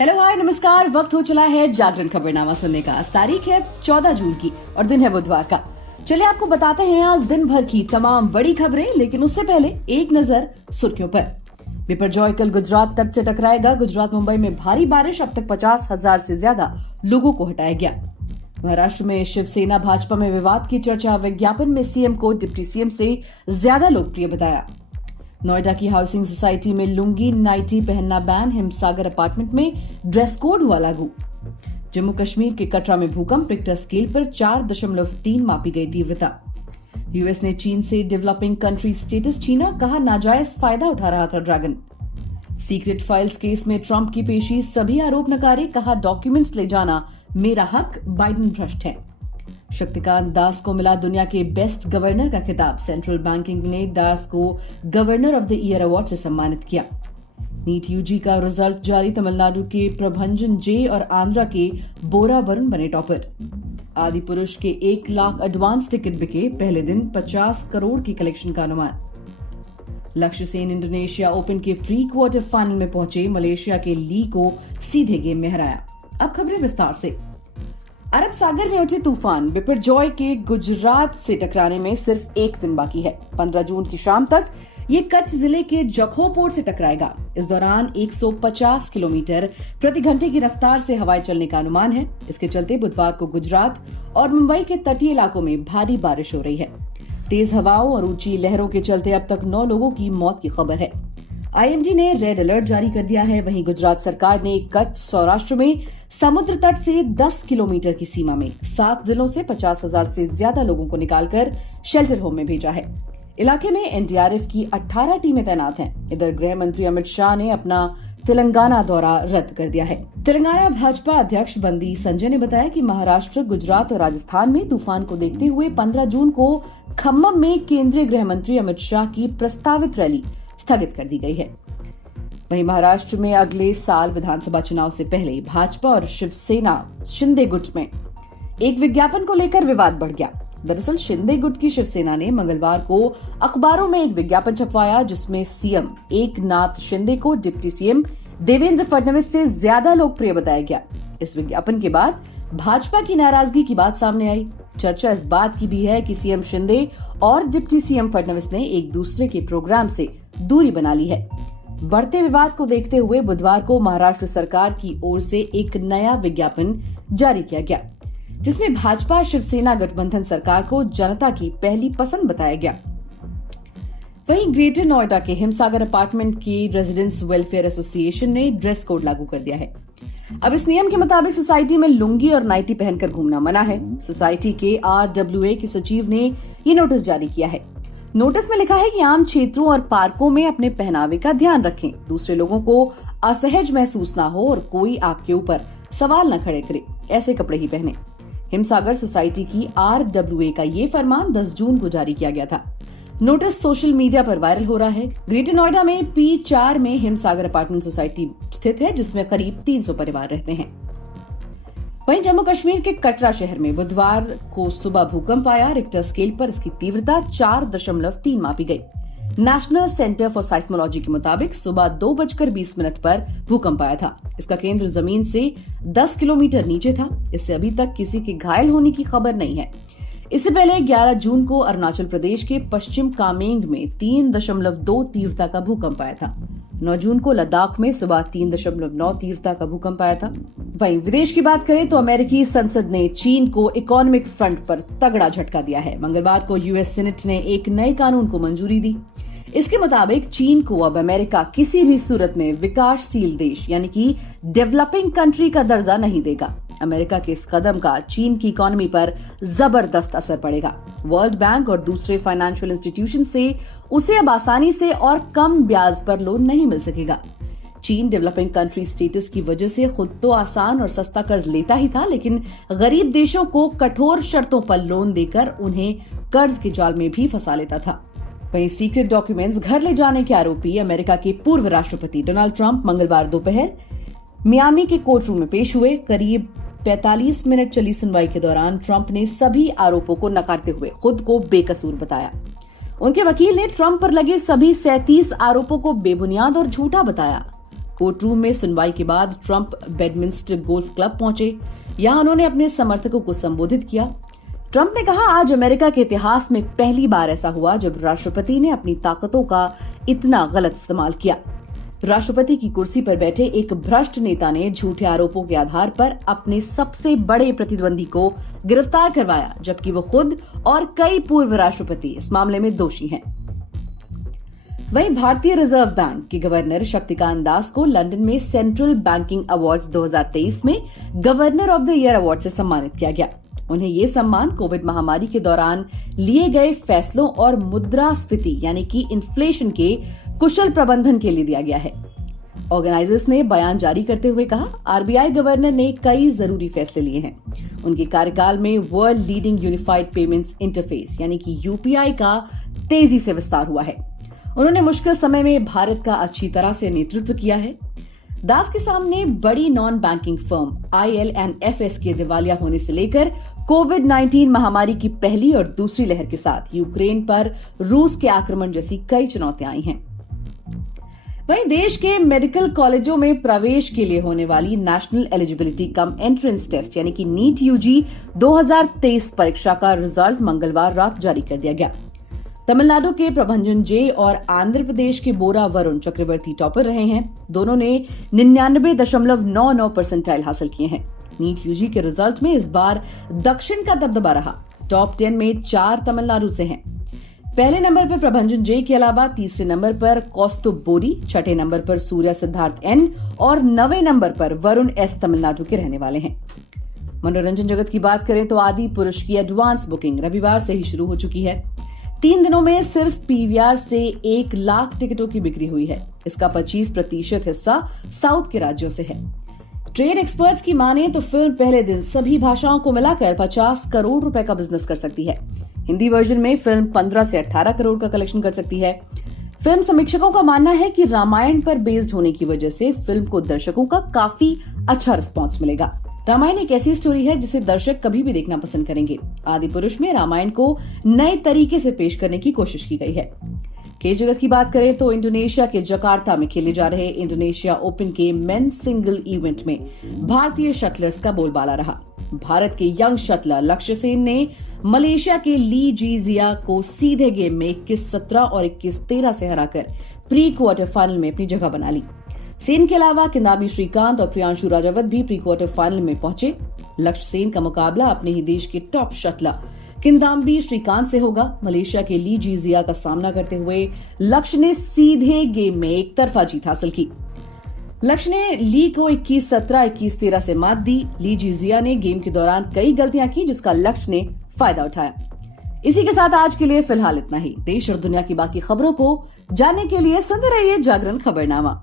Hello hi नमस्कार। वक्त हो चला है जागरण खबरनामा सुनने का। आज तारीख है 14 जून की और दिन है बुधवार का। चलिए आपको बताते हैं आज दिन भर की तमाम बड़ी खबरें, लेकिन उससे पहले एक नजर सुर्खियों पर। बिपरजॉय कल गुजरात तट से टकराएगा। गुजरात मुंबई में भारी बारिश, अब तक 50,000 से ज्यादा लोगों को हटाया गया। महाराष्ट्र में शिवसेना भाजपा में विवाद की चर्चा, विज्ञापन में सीएम को डिप्टी सीएम से ज्यादा लोकप्रिय बताया। नोएडा की हाउसिंग सोसाइटी में लुंगी नाइटी पहनना बैन, हिमसागर अपार्टमेंट में ड्रेस कोड हुआ लागू। जम्मू कश्मीर के कटरा में भूकंप, रिक्टर स्केल पर 4.3 मापी गई तीव्रता। यूएस ने चीन से डेवलपिंग कंट्री स्टेटस छीना, कहा नाजायज फायदा उठा रहा था ड्रैगन। सीक्रेट फाइल्स केस में ट्रंप की पेशी, सभी आरोप नकारे, कहा डॉक्यूमेंट्स ले जाना मेरा हक, बाइडेन भ्रष्ट है। शक्तिकांत दास को मिला दुनिया के बेस्ट गवर्नर का खिताब। सेंट्रल बैंकिंग ने दास को governor of the year award से सम्मानित किया। नीट यूजी का रिजल्ट जारी, तमिलनाडु के प्रभंजन जे और आंध्रा के बोरा वरुण बने टॉपर। आदि पुरुष के 1 लाख एडवांस टिकट बिके, पहले दिन 50 करोड़ की कलेक्शन का अनुमान। लक्ष्य सेन इंडोनेशिया ओपन के प्री क्वार्टर फाइनल में पहुंचे, मलेशिया के ली को सीधे गेम में हराया। अब खबरें विस्तार से। अरब सागर में उठे तूफान, बिपरजॉय के गुजरात से टकराने में सिर्फ एक दिन बाकी है। 15 जून की शाम तक ये कच्छ जिले के जखो पोर्ट से टकराएगा। इस दौरान 150 किलोमीटर प्रति घंटे की रफ्तार से हवाएं चलने का अनुमान है। इसके चलते बुधवार को गुजरात और मुंबई के तटीय इलाकों में भारी बारिश हो रही है। तेज हवाओं और ऊंची लहरों के चलते अब तक 9 लोगों की मौत की खबर है। आईएमडी ने रेड अलर्ट जारी कर दिया है। वहीं गुजरात सरकार ने कच्छ सौराष्ट्र में समुद्र तट से 10 किलोमीटर की सीमा में 7 जिलों से 50,000 से ज्यादा लोगों को निकालकर शेल्टर होम में भेजा है। इलाके में एनडीआरएफ की 18 टीमें तैनात हैं। इधर गृह मंत्री अमित शाह ने अपना तेलंगाना दौरा रद्द कर दिया है। तेलंगाना भाजपा अध्यक्ष बंदी संजय ने बताया कि महाराष्ट्र, गुजरात और राजस्थान में तूफान को देखते हुए 15 जून को खम्मम में केंद्रीय गृह मंत्री अमित शाह की प्रस्तावित रैली स्थगित कर दी गई है। वहीं महाराष्ट्र में अगले साल विधानसभा चुनाव से पहले भाजपा और शिवसेना शिंदे गुट में एक विज्ञापन को लेकर विवाद बढ़ गया। दरअसल शिंदे गुट की शिवसेना ने मंगलवार को अखबारों में एक विज्ञापन छपवाया, जिसमें सीएम एकनाथ शिंदे को डिप्टी सीएम देवेंद्र फडणवीस से ज्यादा लोकप्रिय बताया गया। इस विज्ञापन के बाद भाजपा की नाराजगी की बात सामने आई। चर्चा इस बात की भी है कि सीएम शिंदे और डिप्टी सीएम फडणवीस ने एक दूसरे के प्रोग्राम से दूरी बना ली है। बढ़ते विवाद को देखते हुए बुधवार को महाराष्ट्र सरकार की ओर से एक नया विज्ञापन जारी किया गया, जिसमें भाजपा शिवसेना गठबंधन सरकार को जनता की पहली पसंद बताया गया। वहीं ग्रेटर नोएडा के हिमसागर अपार्टमेंट की रेजिडेंट्स वेलफेयर एसोसिएशन ने ड्रेस कोड लागू कर दिया है। अब इस नियम के मुताबिक सोसाइटी में लुंगी और नाइटी पहनकर घूमना मना है। सोसाइटी के आरडब्ल्यूए के सचिव ने ये नोटिस जारी किया है। नोटिस में लिखा है कि आम क्षेत्रों और पार्कों में अपने पहनावे का ध्यान रखें, दूसरे लोगों को असहज महसूस ना हो और कोई आपके ऊपर सवाल न खड़े करे, ऐसे कपड़े ही पहने। हिमसागर सोसाइटी की आरडब्ल्यूए का ये फरमान 10 जून को जारी किया गया था। नोटिस सोशल मीडिया पर वायरल हो रहा है। ग्रेटर नोएडा में P4 में हिमसागर अपार्टमेंट सोसाइटी स्थित है, जिसमें करीब 300 परिवार रहते हैं। वहीं जम्मू कश्मीर के कटरा शहर में बुधवार को सुबह भूकंप आया। रिक्टर स्केल पर इसकी तीव्रता 4.3 मापी गई। नेशनल सेंटर फॉर साइस्मोलॉजी के मुताबिक सुबह 2:20 पर भूकंप आया था। इसका केंद्र जमीन से 10 किलोमीटर नीचे था। इससे अभी तक किसी के घायल होने की खबर नहीं है। इससे पहले 11 जून को अरुणाचल प्रदेश के पश्चिम कामेंग में 3.2 तीव्रता का भूकंप आया था। 9 जून को लद्दाख में सुबह 3.9 तीव्रता का भूकंप आया था। वहीं विदेश की बात करें तो अमेरिकी संसद ने चीन को इकोनॉमिक फ्रंट पर तगड़ा झटका दिया है। मंगलवार को यूएस सीनेट ने एक नए कानून को मंजूरी दी। इसके मुताबिक चीन को अब अमेरिका किसी भी सूरत में विकासशील देश यानी कि डेवलपिंग कंट्री का दर्जा नहीं देगा। अमेरिका के इस कदम का चीन की इकोनॉमी पर जबरदस्त असर पड़ेगा। वर्ल्ड बैंक और दूसरे फाइनेंशियल इंस्टीट्यूशन से उसे अब आसानी से और कम ब्याज पर लोन नहीं मिल सकेगा। चीन डेवलपिंग कंट्री स्टेटस की वजह से खुद तो आसान और सस्ता कर्ज लेता ही था, लेकिन गरीब देशों को कठोर शर्तों पर लोन देकर उन्हें कर्ज के जाल में भी फंसा लेता था। वहीं सीक्रेट डॉक्यूमेंट्स घर ले जाने के आरोपी अमेरिका के पूर्व राष्ट्रपति डोनाल्ड ट्रंप मंगलवार दोपहर मियामी के कोर्ट रूम में पेश हुए। करीब 45 मिनट चली सुनवाई के दौरान ट्रंप ने सभी आरोपों को नकारते हुए खुद को बेकसूर बताया। उनके वकील ने ट्रंप पर लगे सभी 37 आरोपों को बेबुनियाद और झूठा बताया। कोर्ट रूम में सुनवाई के बाद ट्रंप बेडमिंस्टर गोल्फ क्लब पहुंचे। यहां उन्होंने अपने समर्थकों को संबोधित किया। ट्रंप ने कहा, आज अमेरिका के इतिहास में पहली बार ऐसा हुआ जब राष्ट्रपति ने अपनी ताकतों का इतना गलत इस्तेमाल किया। राष्ट्रपति की कुर्सी पर बैठे एक भ्रष्ट नेता ने झूठे आरोपों के आधार पर अपने सबसे बड़े प्रतिद्वंदी को गिरफ्तार करवाया, जबकि वो खुद और कई पूर्व राष्ट्रपति इस मामले में दोषी हैं। वहीं भारतीय रिजर्व बैंक के गवर्नर शक्तिकांत दास को लंदन में सेंट्रल बैंकिंग अवार्ड्स 2023 में governor of the year award से सम्मानित किया गया। उन्हें ये सम्मान कोविड महामारी के दौरान लिए गए फैसलों और मुद्रास्फीति यानी कि इन्फ्लेशन के कुशल प्रबंधन के लिए दिया गया है। ऑर्गेनाइजर्स ने बयान जारी करते हुए कहा, आरबीआई गवर्नर ने कई जरूरी फैसले लिए हैं। उनके कार्यकाल में world leading unified payments interface यानी कि यूपीआई का तेजी से विस्तार हुआ है। उन्होंने मुश्किल समय में भारत का अच्छी तरह से नेतृत्व किया है। दास के सामने बड़ी नॉन बैंकिंग फर्म IL&FS के दिवालिया होने से लेकर कोविड-19 महामारी की पहली और दूसरी लहर के साथ यूक्रेन पर रूस के आक्रमण जैसी कई चुनौतियां आई हैं। वहीं देश के मेडिकल कॉलेजों में प्रवेश के लिए होने वाली national eligibility cum entrance test यानी कि नीट यूजी 2023 परीक्षा का रिजल्ट मंगलवार रात जारी कर दिया गया। तमिलनाडु के प्रभंजन जे और आंध्र प्रदेश के बोरा वरुण चक्रवर्ती टॉपर रहे हैं। दोनों ने 99.99 परसेंटाइल हासिल किए हैं। नीट यूजी के रिजल्ट में इस बार दक्षिण का दबदबा रहा। टॉप 10 में 4 तमिलनाडु से हैं। पहले नंबर पर प्रभंजन जे के अलावा तीसरे नंबर पर कौस्तुभ बोरी, छठे नंबर पर सूर्या सिद्धार्थ एन और 9वें नंबर पर वरुण एस तमिलनाडु के रहने वाले हैं। मनोरंजन जगत की बात करें तो आदि पुरुष की एडवांस बुकिंग रविवार से ही शुरू हो चुकी है। 3 दिनों में सिर्फ पीवीआर से 1 लाख टिकटों की बिक्री हुई है। इसका 25% हिस्सा साउथ के राज्यों से है। ट्रेड एक्सपर्ट्स की माने तो फिल्म पहले दिन सभी भाषाओं को मिलाकर 50 करोड़ रुपए का बिजनेस कर सकती है। हिंदी वर्जन में फिल्म 15 से 18 करोड़ का कलेक्शन कर सकती है। फिल्म समीक्षकों का मानना है कि रामायण पर बेस्ड होने की वजह से फिल्म को दर्शकों का काफी अच्छा रिस्पॉन्स मिलेगा। रामायण एक ऐसी स्टोरी है जिसे दर्शक कभी भी देखना पसंद करेंगे। आदि पुरुष में रामायण को नए तरीके से पेश करने की कोशिश की गई है। खेल जगत की बात करें तो इंडोनेशिया के जकार्ता में खेले जा रहे इंडोनेशिया ओपन के मेंस सिंगल इवेंट में भारतीय शटलर्स का बोलबाला रहा। भारत के यंग शटलर लक्ष्य सेन ने मलेशिया के ली जी जिया को सीधे गेम में 21-17 और 21-13 से हराकर प्री क्वार्टर फाइनल में अपनी जगह बना ली। सेन के अलावा किदांबी श्रीकांत और प्रियांशु राजावत भी प्री क्वार्टर फाइनल में पहुंचे। लक्ष्य सेन का मुकाबला अपने ही देश के टॉप शटलर किदांबी श्रीकांत से होगा। मलेशिया के ली जी जिया का सामना करते हुए लक्ष्य ने सीधे गेम में एक तरफा जीत हासिल की। लक्ष्य ने ली को 21-17, 21-13 से मात दी। ली जी जिया ने गेम के दौरान कई गलतियां की जिसका लक्ष्य ने फायदा उठाया। इसी के साथ आज के लिए फिलहाल इतना ही। देश और दुनिया की बाकी खबरों को जानने के लिए सुनते रहिए जागरण खबरनामा।